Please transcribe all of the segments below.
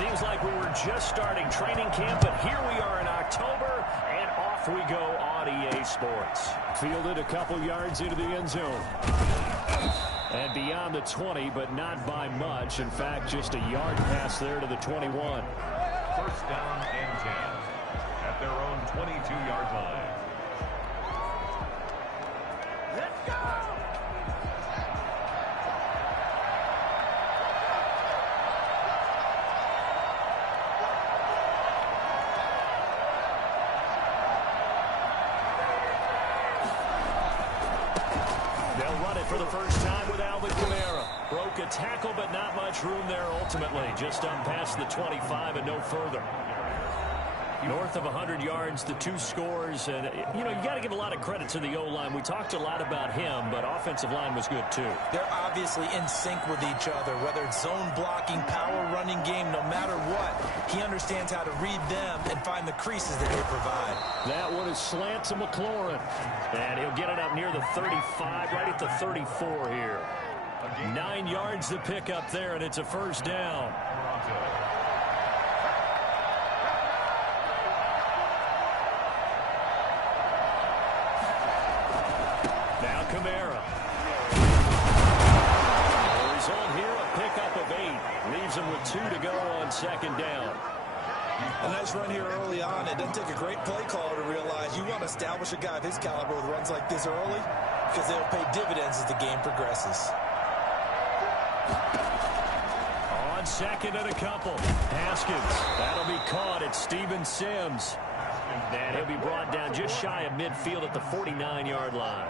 Seems like we were just starting training camp, but here we are in October, and off we go on EA Sports. Fielded a couple yards into the end zone. And beyond the 20, but not by much. In fact, just a yard pass there to the 21. First down and 10 at their own 22-yard line. Let's go! For the first time with Alvin Kamara. Broke a tackle, but not much room there ultimately. Just on past the 25 and no further. North of 100 yards, the two scores. And, you know, you got to give a lot of credit to the O-line. We talked a lot about him, but offensive line was good too. They're obviously in sync with each other, whether it's zone blocking, power running game, no matter what. He understands how to read them and find the creases that they provide. That one is slant to McLaurin. And he'll get it up near the 35, right at the 34 here. 9 yards to pick up there, and it's a first down. Now Kamara. Result here, a pickup of 8. Leaves him with 2 to go on second down. A nice run here early on. It doesn't take a great play caller to realize you want to establish a guy of his caliber with runs like this early because they'll pay dividends as the game progresses. On second and a couple. Haskins. That'll be caught at Steven Sims. And he'll be brought down just shy of midfield at the 49-yard line.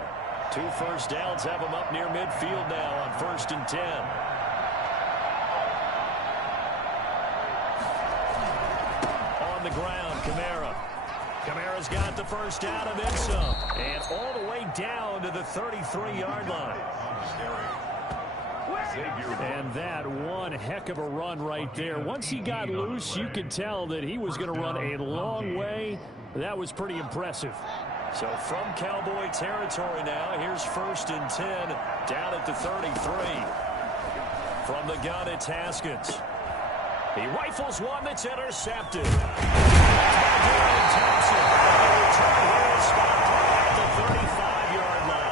2 first downs have him up near midfield now on 1st and 10. On the ground, Kamara. Kamara's got the first down and then some. And all the way down to the 33-yard line. And that one heck of a run right there. Once he got loose, you could tell that he was going to run a long way. That was pretty impressive. So from Cowboy territory now, here's 1st and 10 down at the 33. From the gun, it's Haskins. He rifles one that's intercepted. Thompson. The return here is stopped at the 35-yard line.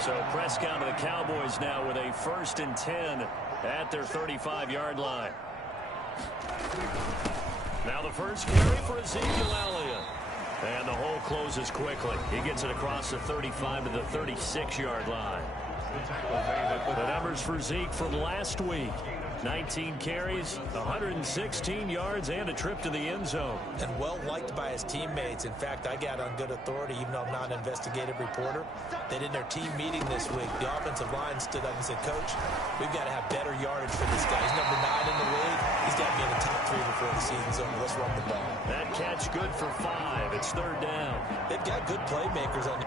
So Prescott to the Cowboys now with a 1st and 10 at their 35-yard line. Now the first carry for Ezekiel Elliott. And the hole closes quickly. He gets it across the 35 to the 36-yard line. The numbers for Zeke from last week. 19 carries, 116 yards, and a trip to the end zone. And well liked by his teammates. In fact, I got on good authority, even though I'm not an investigative reporter, that in their team meeting this week, the offensive line stood up and said, Coach, we've got to have better yardage for this guy. He's number 9 in the league. He's got to be in the top 3 before the season's over. Let's run the ball. That catch good for 5. It's 3rd down. They've got good playmakers on the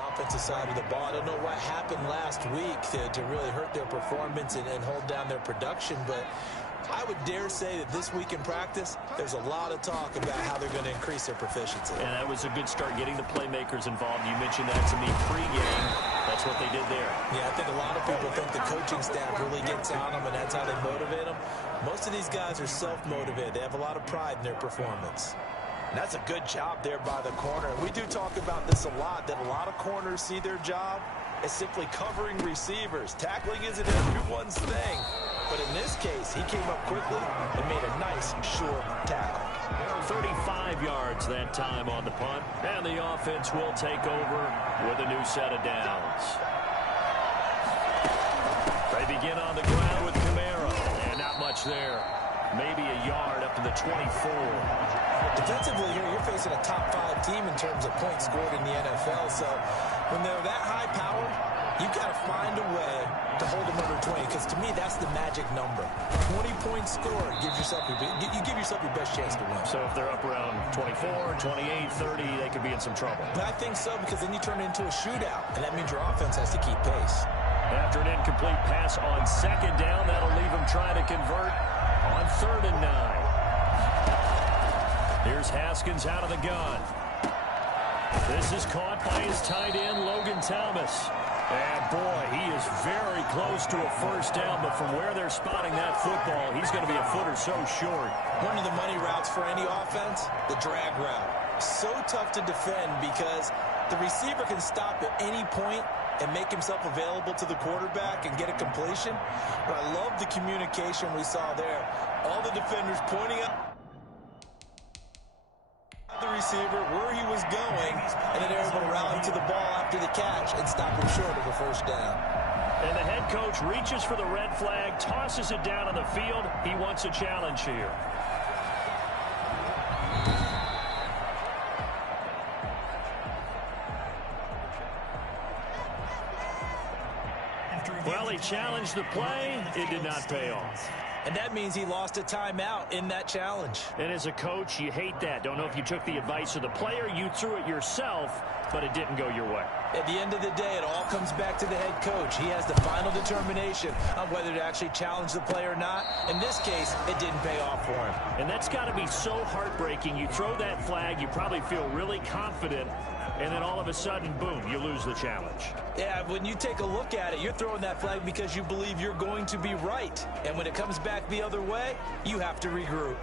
offensive side of the ball. I don't know what happened last week to really hurt their performance and hold down their production, but I would dare say that this week in practice, there's a lot of talk about how they're going to increase their proficiency. And that was a good start, getting the playmakers involved. You mentioned that to me pregame. That's what they did there. Yeah, I think a lot of people think the coaching staff really gets on them, and that's how they motivate them. Most of these guys are self-motivated. They have a lot of pride in their performance. And that's a good job there by the corner. We do talk about this a lot, that a lot of corners see their job as simply covering receivers. Tackling isn't everyone's thing. But in this case, he came up quickly and made a nice, short tackle. 35 yards that time on the punt. And the offense will take over with a new set of downs. They begin on the ground with Camara. And not much there. Maybe a yard up to the 24. Defensively here, you're facing a top 5 team in terms of points scored in the NFL. So when they're that high powered, you've got to find a way to hold them under 20, because to me, that's the magic number. 20 points scored gives yourself you give yourself your best chance to win. So if they're up around 24, 28, 30, they could be in some trouble. But I think so, because then you turn it into a shootout, and that means your offense has to keep pace. After an incomplete pass on second down, that'll leave them trying to convert on 3rd and 9. Here's Haskins out of the gun. This is caught by his tight end, Logan Thomas. And, boy, he is very close to a first down, but from where they're spotting that football, he's going to be a foot or so short. One of the money routes for any offense, the drag route. So tough to defend because the receiver can stop at any point and make himself available to the quarterback and get a completion. But I love the communication we saw there. All the defenders pointing up the receiver where he was going, and then they're able to rally to the ball after the catch and stop him short of a first down. And the head coach reaches for the red flag, tosses it down on the field. He wants a challenge here. Well, he challenged the play. It did not pay off. And that means he lost a timeout in that challenge. And as a coach, you hate that. Don't know if you took the advice of the player, you threw it yourself, but it didn't go your way. At the end of the day, it all comes back to the head coach. He has the final determination on whether to actually challenge the play or not. In this case, it didn't pay off for him. And that's got to be so heartbreaking. You throw that flag, you probably feel really confident, and then all of a sudden, boom, you lose the challenge. Yeah, when you take a look at it, you're throwing that flag because you believe you're going to be right. And when it comes back the other way, you have to regroup.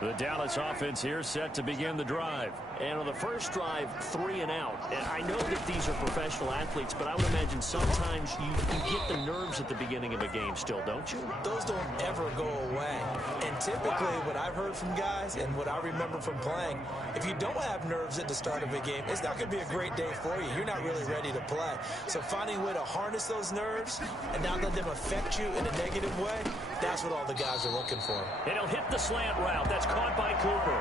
The Dallas offense here set to begin the drive. And on the first drive, 3 and out. And I know that these are professional athletes, but I would imagine sometimes you get the nerves at the beginning of a game still, don't you? Those don't ever go away. And typically what I've heard from guys and what I remember from playing, if you don't have nerves at the start of a game, it's not going to be a great day for you. You're not really ready to play. So finding a way to harness those nerves and not let them affect you in a negative way, that's what all the guys are looking for. And he'll hit the slant route. That's caught by Cooper.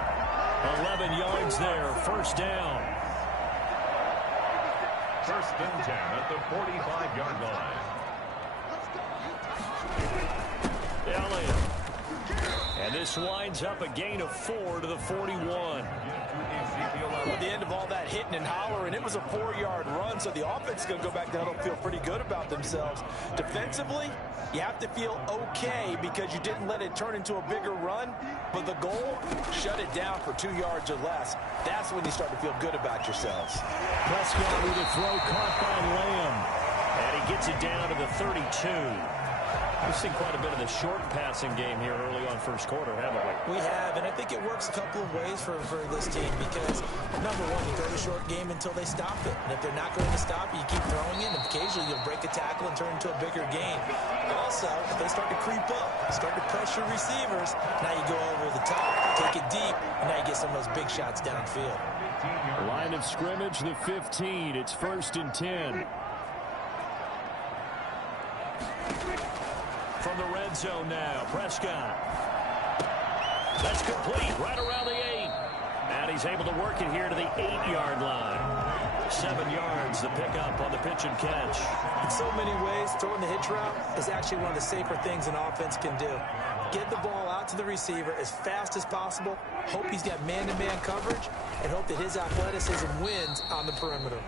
11 yards there, first down. First and 10 at the 45-yard line. Elliott. And this winds up a gain of 4 to the 41. At the end of all that hitting and hollering, it was a 4-yard run, so the offense is going to go back down and feel pretty good about themselves. Defensively, you have to feel okay because you didn't let it turn into a bigger run, but the goal, shut it down for 2 yards or less. That's when you start to feel good about yourselves. Prescott with a throw caught by Lamb. And he gets it down to the 32. We've seen quite a bit of the short passing game here early on first quarter, haven't we? We have, and I think it works a couple of ways for this team because, number one, you throw the short game until they stop it. And if they're not going to stop it, you keep throwing it, and occasionally you'll break a tackle and turn into a bigger gain. Also, if they start to creep up, start to pressure receivers, now you go over the top, take it deep, and now you get some of those big shots downfield. Line of scrimmage, the 15. It's first and 10. From the red zone now, Prescott. That's complete, right around the 8. And he's able to work it here to the 8-yard line. 7 yards, the pickup on the pitch and catch. In so many ways, throwing the hitch route is actually one of the safer things an offense can do. Get the ball out to the receiver as fast as possible, hope he's got man-to-man coverage, and hope that his athleticism wins on the perimeter.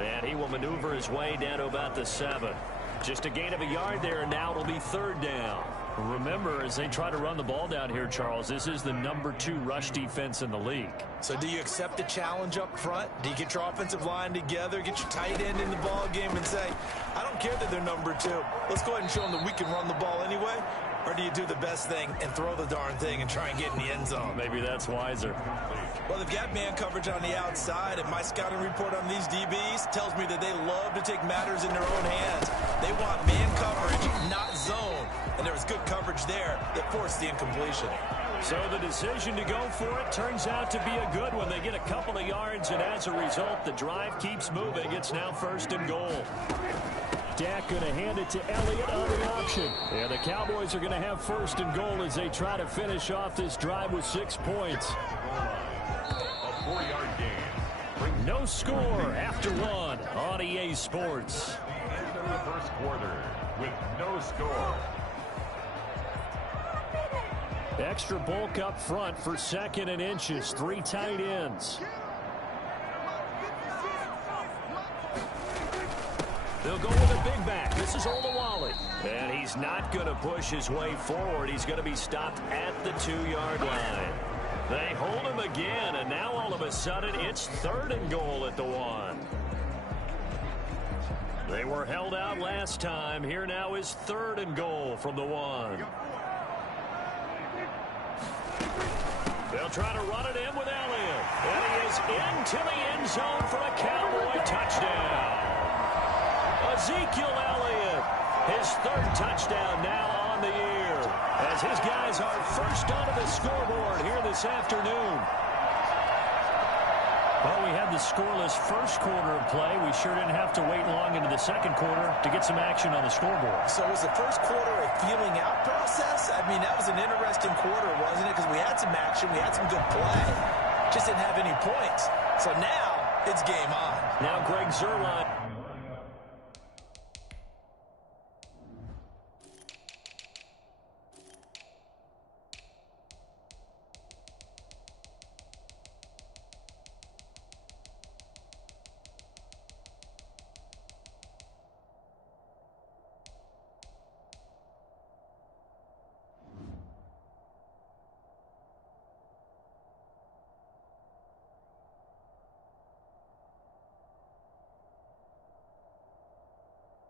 And he will maneuver his way down to about the 7. Just a gain of a yard there, and now it'll be third down. Remember, as they try to run the ball down here, Charles, this is the number 2 rush defense in the league. So do you accept the challenge up front? Do you get your offensive line together, get your tight end in the ball game and say, I don't care that they're number 2. Let's go ahead and show them that we can run the ball anyway? Or do you do the best thing and throw the darn thing and try and get in the end zone? Maybe that's wiser. Well, they've got man coverage on the outside, and my scouting report on these DBs tells me that they love to take matters in their own hands. They want man coverage, not zone. And there was good coverage there that forced the incompletion. So the decision to go for it turns out to be a good one. They get a couple of yards, and as a result, the drive keeps moving. It's now first and goal. Dak going to hand it to Elliott on the option. Yeah, the Cowboys are going to have first and goal as they try to finish off this drive with 6 points. A 4-yard gain. No score after 1 on EA Sports. End of the first quarter with no score. Extra bulk up front for 2nd and inches. 3 tight ends. They'll go with a big back. This is Olawale. And he's not going to push his way forward. He's going to be stopped at the 2-yard line. They hold him again, and now all of a sudden it's 3rd and goal at the 1. They were held out last time. Here now is 3rd and goal from the 1. They'll try to run it in with Elliott. And he is into the end zone for a Cowboy touchdown. Ezekiel Elliott, his 3rd touchdown now on the year, as his guys are first onto the scoreboard here this afternoon. Well, we had the scoreless first quarter of play. We sure didn't have to wait long into the second quarter to get some action on the scoreboard. So was the first quarter a feeling out process? I mean, that was an interesting quarter, wasn't it? Because we had some action, we had some good play, just didn't have any points. So now it's game on. Now Greg Zuerlein.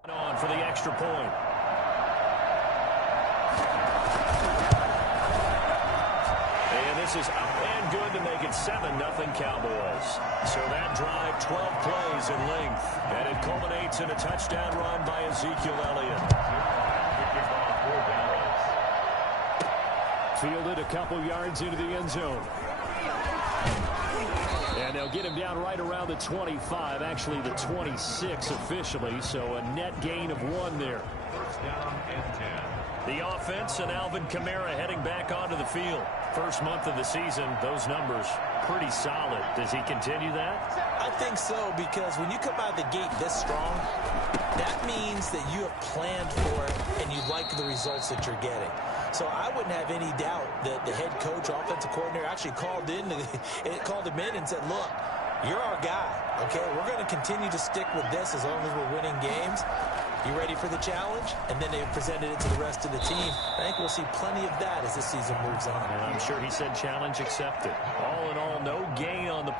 On for the extra point. And This is up and good to make it 7-0 Cowboys. So that drive, 12 plays in length. And it culminates in a touchdown run by Ezekiel Elliott. Fielded a couple yards into the end zone. And they'll get him down right around the 25, actually the 26 officially, so a net gain of 1 there. First down and 10. The offense and Alvin Kamara heading back onto the field. First month of the season, those numbers pretty solid. Does he continue that? I think so, because when you come out of the gate this strong, that means that you have planned for it and you like the results that you're getting. So I wouldn't have any doubt that the head coach, offensive coordinator, actually called him in and said, look, you're our guy, okay? We're going to continue to stick with this as long as we're winning games. You ready for the challenge? And then they presented it to the rest of the team. I think we'll see plenty of that as the season moves on. And I'm sure he said challenge accepted. All in all, no gain on the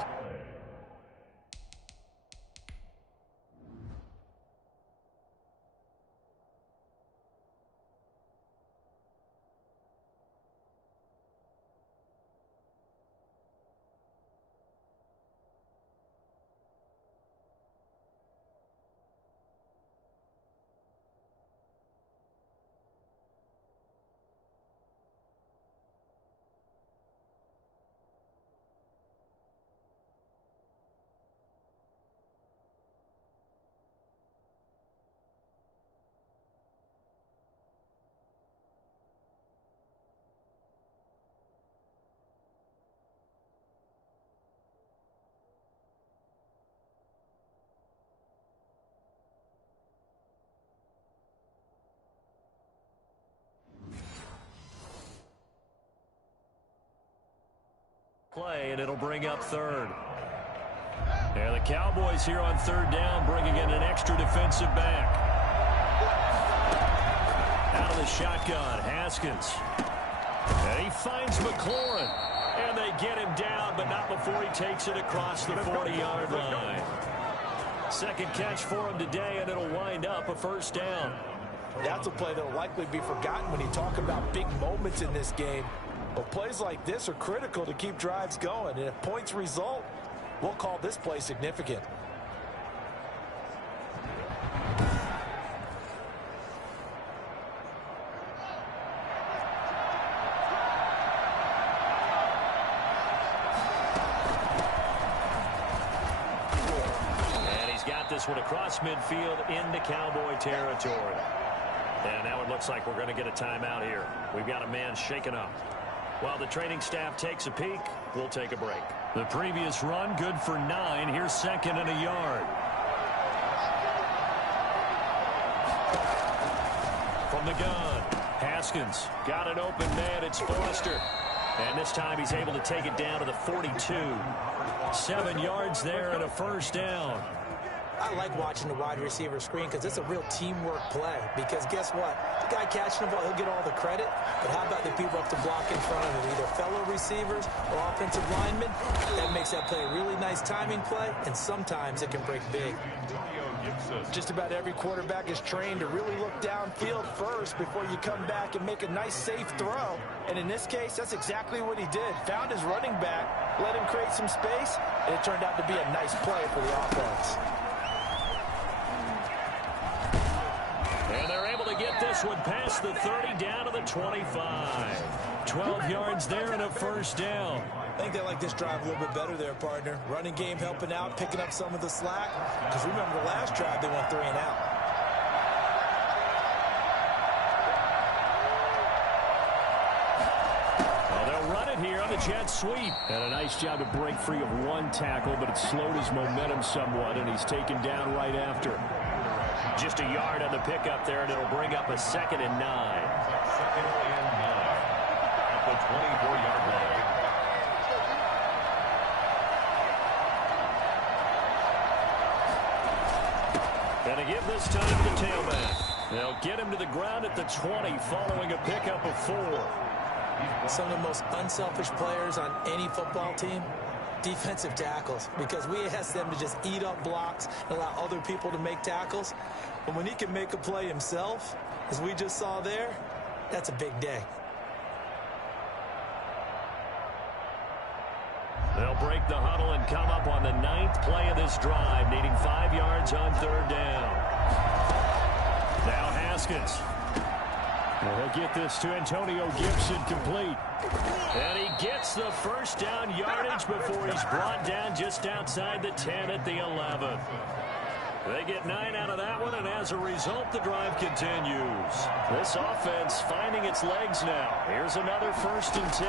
play, and it'll bring up third. Yeah, the Cowboys here on third down, bringing in an extra defensive back. Out of the shotgun, Haskins. And he finds McLaurin. And they get him down, but not before he takes it across the 40-yard line. Second catch for him today, and it'll wind up a first down. That's a play that will likely be forgotten when you talk about big moments in this game. But plays like this are critical to keep drives going. And if points result, we'll call this play significant. And he's got this one across midfield into Cowboy territory. And now it looks like we're going to get a timeout here. We've got a man shaken up. While the training staff takes a peek, we'll take a break. The previous run, good for 9. Here's second and a yard. From the gun, Haskins got an open man. It's Foster. And this time he's able to take it down to the 42. 7 yards there and a first down. I like watching the wide receiver screen because it's a real teamwork play. Because guess what? The guy catching the ball, he'll get all the credit. But how about the people up to block in front of him? Either fellow receivers or offensive linemen. That makes that play a really nice timing play. And sometimes it can break big. Just about every quarterback is trained to really look downfield first before you come back and make a nice, safe throw. And in this case, that's exactly what he did. Found his running back, let him create some space, and it turned out to be a nice play for the offense. And they're able to get this one past the 30 down to the 25. 12 yards there and a first down. I think they like this drive a little bit better there, partner. Running game helping out, picking up some of the slack. Because remember the last drive, they went 3 and out. Well, they'll run it here on the jet sweep. And a nice job to break free of one tackle, but it slowed his momentum somewhat, and he's taken down right after. Just a yard on the pickup there, and it'll bring up a 2nd and 9. 2nd and 9 at the 24-yard line. And to give this time to the tailback. They'll get him to the ground at the 20 following a pickup of 4. Some of the most unselfish players on any football team, defensive tackles, because we ask them to just eat up blocks and allow other people to make tackles. But when he can make a play himself, as we just saw there, that's a big day. They'll break the huddle and come up on the 9th play of this drive, needing 5 yards on 3rd down. Now Haskins. Well, he'll get this to Antonio Gibson complete. And he gets the first down yardage before he's brought down just outside the 10 at the 11. They get 9 out of that one, and as a result, the drive continues. This offense finding its legs now. Here's another 1st and 10.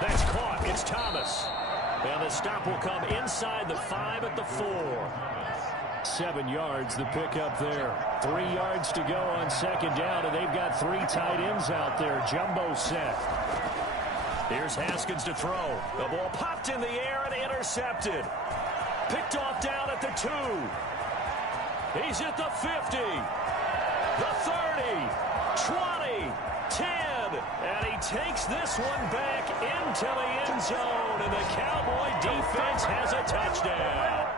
That's caught. It's Thomas. And the stop will come inside the 5 at the 4. 7 yards, the pickup there. 3 yards to go on 2nd down, and they've got 3 tight ends out there. Jumbo set. Here's Haskins to throw. The ball popped in the air and intercepted. Picked off down at the 2. He's at the 50. The 30. 20. 10. And he takes this one back into the end zone. And the Cowboy defense has a touchdown.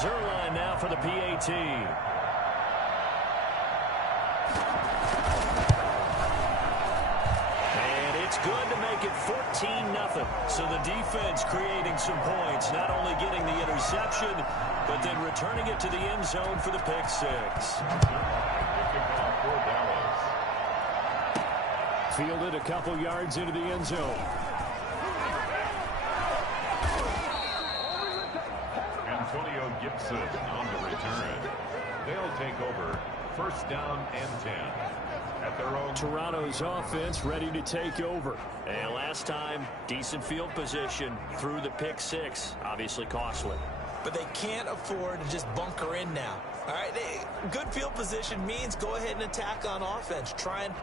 Zerline now for the PAT. And it's good to make it 14-0. So the defense creating some points, not only getting the interception, but then returning it to the end zone for the pick 6. Fielded a couple yards into the end zone. Antonio Gibson on the return. They'll take over 1st down and 10 at their own. Toronto's offense ready to take over. And last time, decent field position through the pick 6. Obviously costly. But they can't afford to just bunker in now. All right, good field position means go ahead and attack on offense. Try and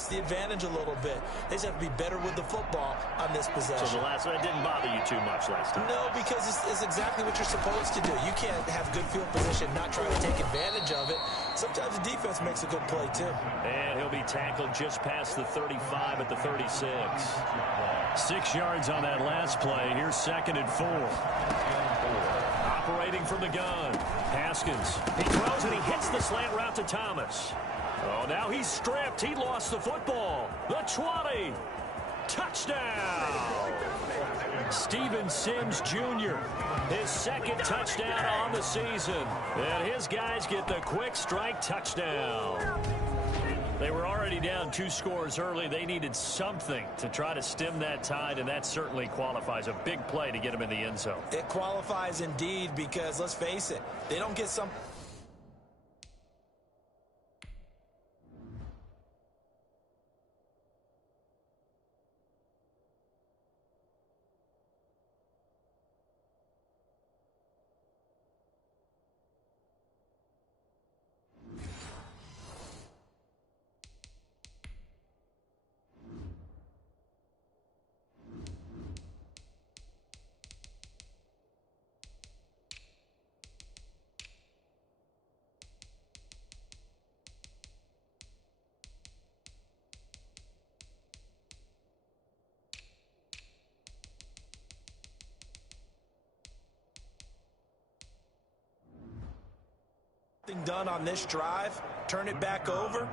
press the advantage a little bit. They just have to be better with the football on this possession. So the last one, it didn't bother you too much last time? No, because it's exactly what you're supposed to do. You can't have good field position, not try to take advantage of it. Sometimes the defense makes a good play, too. And he'll be tackled just past the 35 at the 36. 6 yards on that last play. Here's 2nd and 4. Operating from the gun. Haskins. He throws and he hits the slant route to Thomas. Oh, now he's stripped. He lost the football. The 20. Touchdown. Steven Sims Jr. His 2nd touchdown on the season. And his guys get the quick strike touchdown. They were already down 2 scores early. They needed something to try to stem that tide, and that certainly qualifies. A big play to get them in the end zone. It qualifies indeed because, let's face it, they don't get some... done on this drive, turn it back over.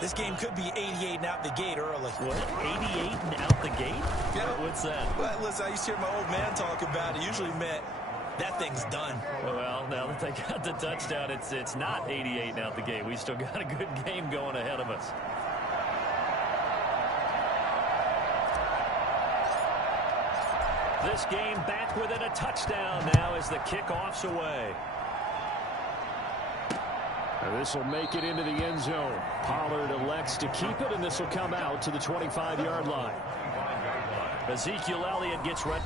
This game could be 88 and out the gate early. What? 88 and out the gate? Yeah. What's that? Well, listen, I used to hear my old man talk about it. Usually meant that thing's done. Well, now that they got the touchdown, it's not 88 and out the gate. We still got a good game going ahead of us. This game back within a touchdown now as the kickoff's away. This will make it into the end zone. Pollard elects to keep it, and this will come out to the 25-yard line. Ezekiel Elliott gets ready.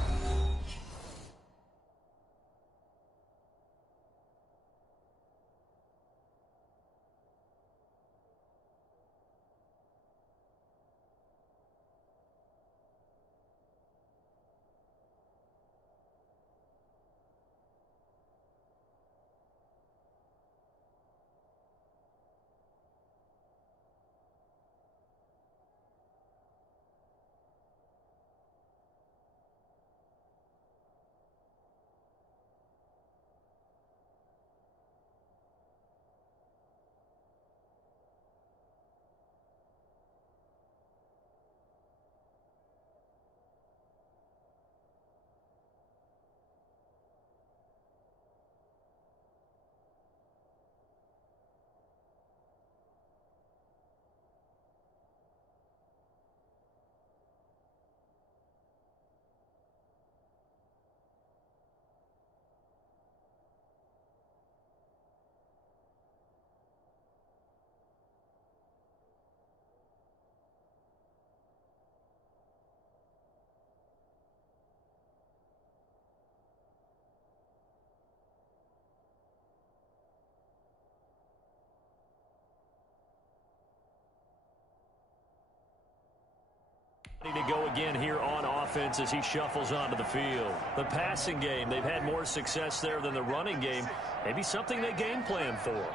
To go again here on offense as he shuffles onto the field. The passing game, they've had more success there than the running game. Maybe something they game plan for.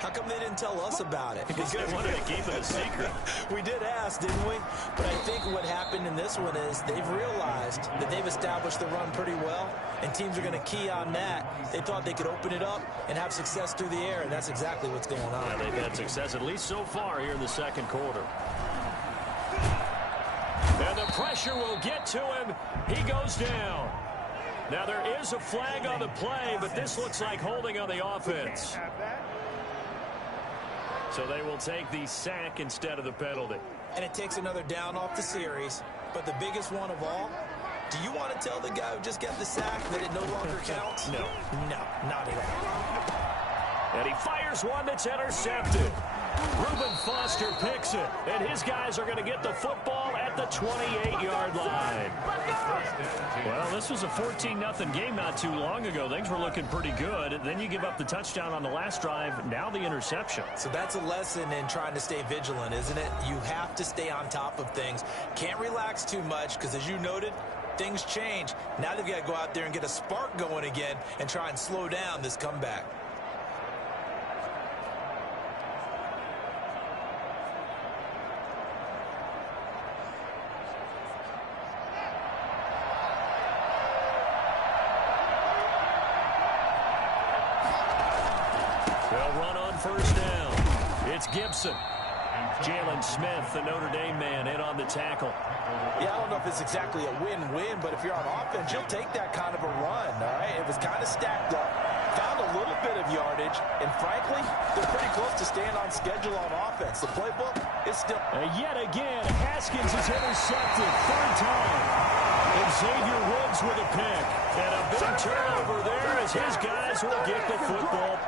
How come they didn't tell us about it? Because they wanted to keep it a secret. We did ask, didn't we? But I think what happened in this one is they've realized that they've established the run pretty well, and teams are going to key on that. They thought they could open it up and have success through the air, and that's exactly what's going on. Yeah, they've had success, at least so far here in the 2nd quarter. And the pressure will get to him. He goes down. Now there is a flag on the play, but this looks like holding on the offense. So they will take the sack instead of the penalty. And it takes another down off the series. But the biggest one of all, do you want to tell the guy who just got the sack that it no longer counts? No. No, not at all. And he fires one that's intercepted. Reuben Foster picks it, and his guys are going to get the football at the 28-yard line. Well, this was a 14-0 game not too long ago. Things were looking pretty good. Then you give up the touchdown on the last drive. Now the interception. So that's a lesson in trying to stay vigilant, isn't it? You have to stay on top of things. Can't relax too much because, as you noted, things change. Now they've got to go out there and get a spark going again and try and slow down this comeback. They'll run on first down. It's Gibson. Jalen Smith, the Notre Dame man, in on the tackle. Yeah, I don't know if it's exactly a win-win, but if you're on offense, you'll take that kind of a run, all right? It was kind of stacked up, found a little bit of yardage, and frankly, they're pretty close to staying on schedule on offense. The playbook is still... Yet again, Haskins is intercepted. Third time. And Xavier Woods with a pick. And a big turnover there as his guys will get the football.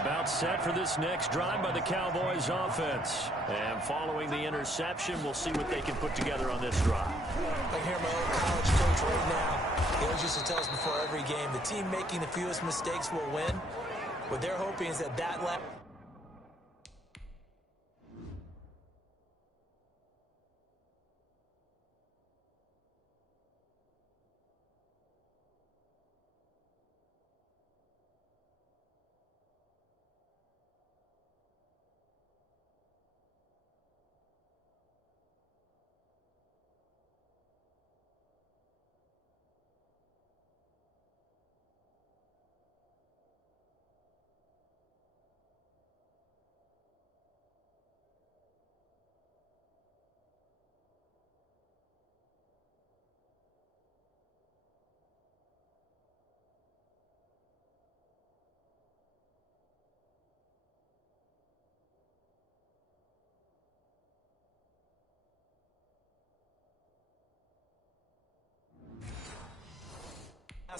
About set for this next drive by the Cowboys offense. And following the interception, we'll see what they can put together on this drive. I hear my old college coach right now. He always used to tell us before every game, the team making the fewest mistakes will win. What they're hoping is that last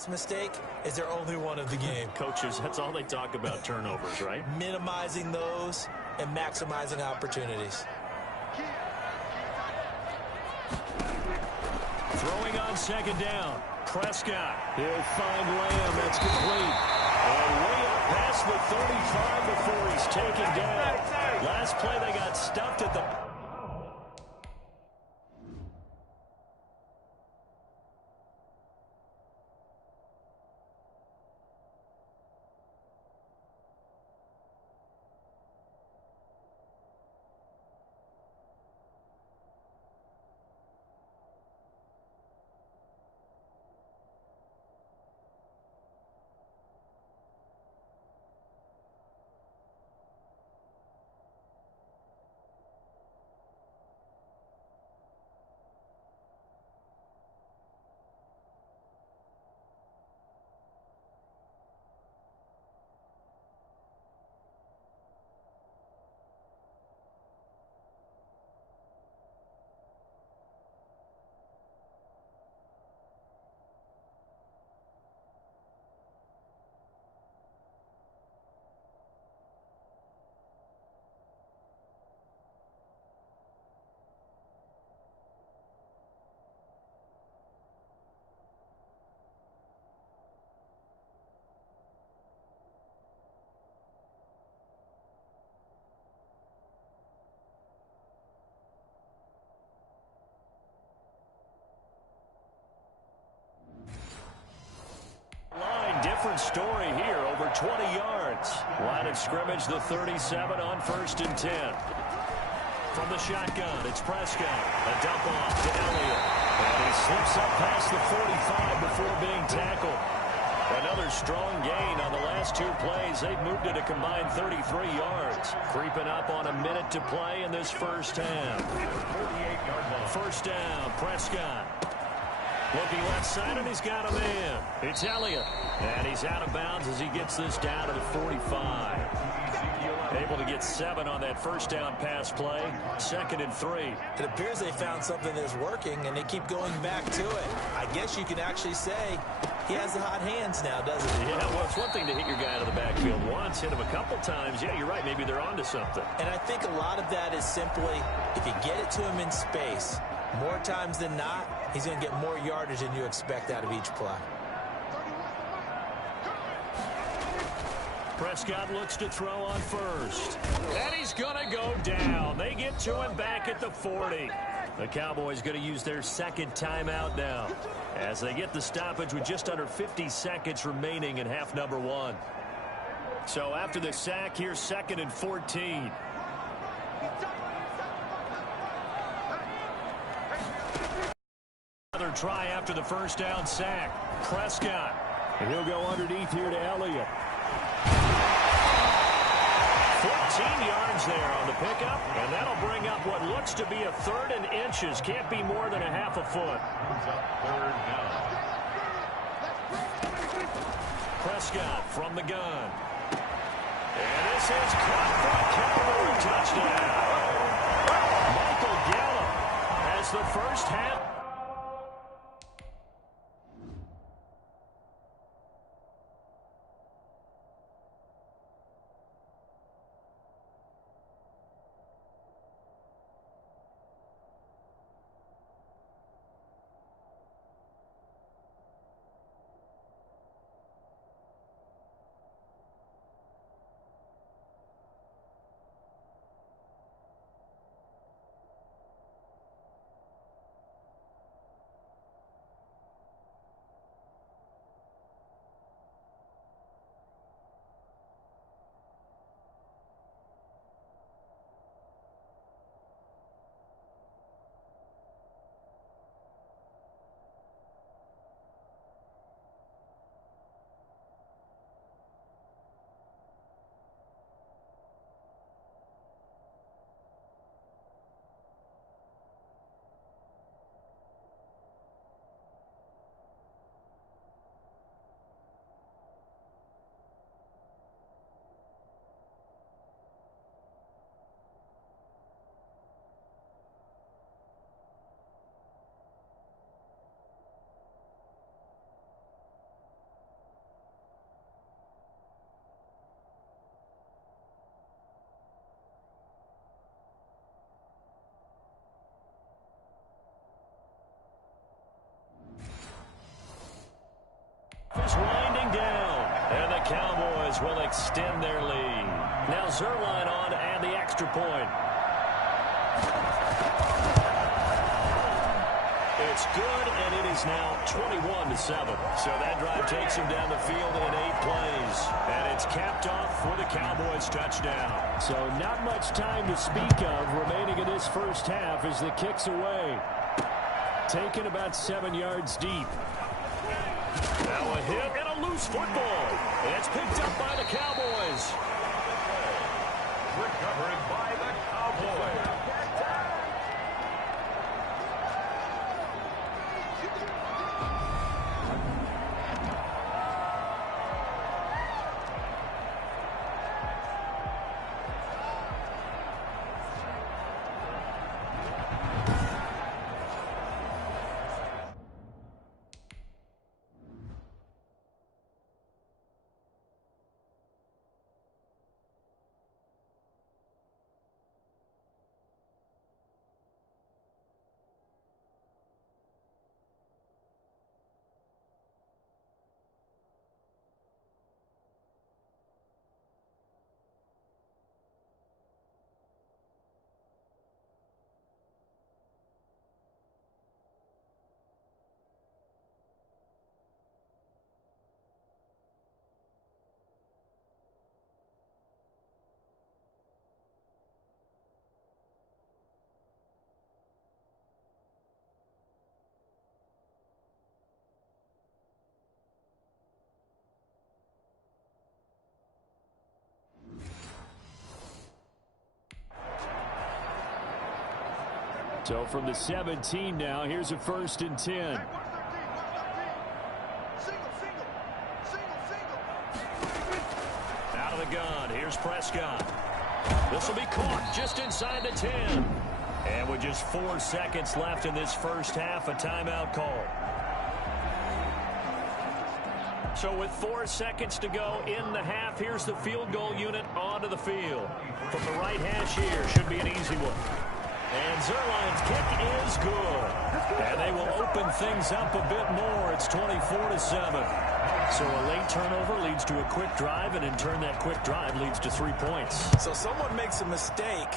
mistake is their only one of the game. Coaches, that's all they talk about, turnovers, right? Minimizing those and maximizing opportunities. Throwing on second down. Prescott. He'll find Lamb. That's complete. And way up past the 35 before he's taken down. Last play, they got stuffed at the... different story here, over 20 yards. Line of scrimmage, the 37 on 1st and 10. From the shotgun, it's Prescott. A dump off to Elliott. And he slips up past the 45 before being tackled. Another strong gain on the last 2 plays. They've moved it a combined 33 yards. Creeping up on a minute to play in this first half. 48-yard line. First down, Prescott. Looking left side, and he's got a man. It's Elliott. And he's out of bounds as he gets this down to the 45. Able to get 7 on that first down pass play. 2nd and 3. It appears they found something that's working, and they keep going back to it. I guess you can actually say he has the hot hands now, doesn't he? Yeah, well, it's one thing to hit your guy out of the backfield once, hit him a couple times. Yeah, you're right. Maybe they're onto something. And I think a lot of that is simply if you get it to him in space, more times than not, he's going to get more yardage than you expect out of each play. Prescott looks to throw on first. And he's going to go down. They get to him back at the 40. The Cowboys going to use their 2nd timeout now as they get the stoppage with just under 50 seconds remaining in half number 1. So after the sack, here's 2nd and 14. Another try after the first down sack. Prescott. And he'll go underneath here to Elliott. 14 yards there on the pickup, and that'll bring up what looks to be a 3rd and inches. Can't be more than a half a foot. Prescott from the gun. And this is caught for a Cowboy touchdown. Michael Gallup has the first half. Is winding down, and the Cowboys will extend their lead. Now Zerline on to add the extra point. It's good, and it is now 21-7. So that drive takes him down the field in 8 plays, and it's capped off for the Cowboys touchdown. So not much time to speak of remaining in this first half as the kick's away. Taken about 7 yards deep. Now a hit and a loose football. And it's picked up by the Cowboys. Recovering by the Cowboys. So from the 17 now, here's a 1st and 10. Out of the gun, here's Prescott. This will be caught just inside the 10. And with just 4 seconds left in this first half, a timeout call. So with 4 seconds to go in the half, here's the field goal unit onto the field. From the right hash here, should be an easy one. And Zerline's kick is good. And they will open things up a bit more. It's 24-7. So a late turnover leads to a quick drive, and in turn that quick drive leads to 3 points. So someone makes a mistake,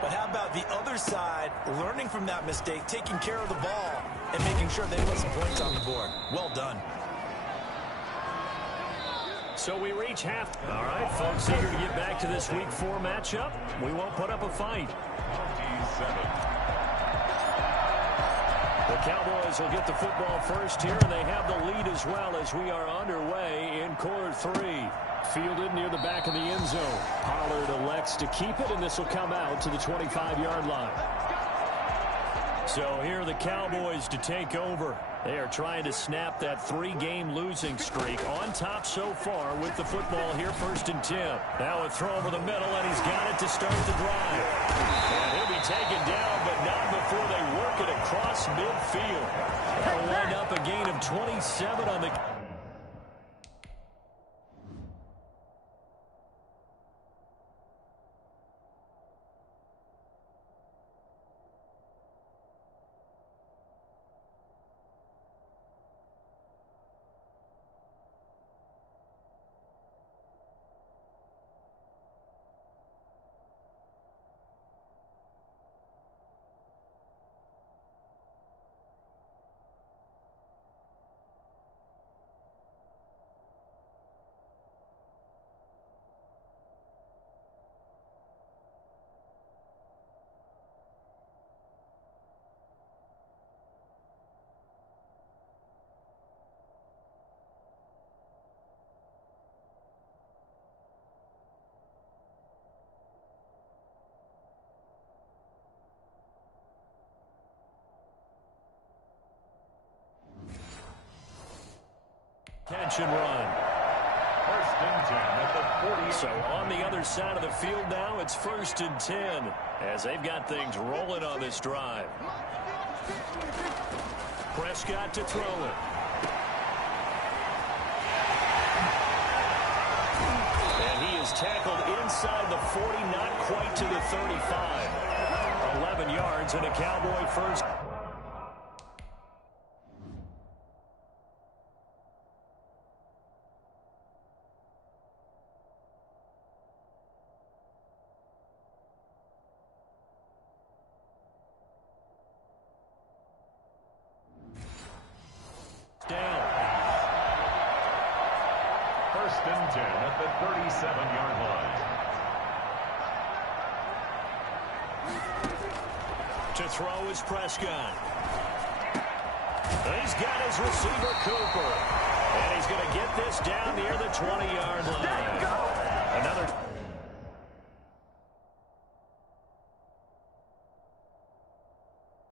but how about the other side learning from that mistake, taking care of the ball, and making sure they put some points on the board? Well done. So we reach half. All right, folks, eager to get back to this Week 4 matchup. We won't put up a fight. 27. The Cowboys will get the football first here, and they have the lead as well as we are underway in quarter 3. Fielded near the back of the end zone. Pollard elects to keep it, and this will come out to the 25-yard line. So here are the Cowboys to take over. They are trying to snap that 3-game losing streak. On top so far with the football here, 1st and 10. Now a throw over the middle, and he's got it to start the drive. And he'll be taken down, but not before they work it across midfield. That'll wind up a gain of 27 on the... Attention run. 1st and 10 at the 40. So on the other side of the field now, it's 1st and 10 as they've got things rolling on this drive. Prescott to throw it. And he is tackled inside the 40, not quite to the 35. 11 yards and a Cowboy first. Down. 1st and 10 at the 37-yard line. To throw is Prescott. He's got his receiver, Cooper. And he's going to get this down near the 20-yard line. Another...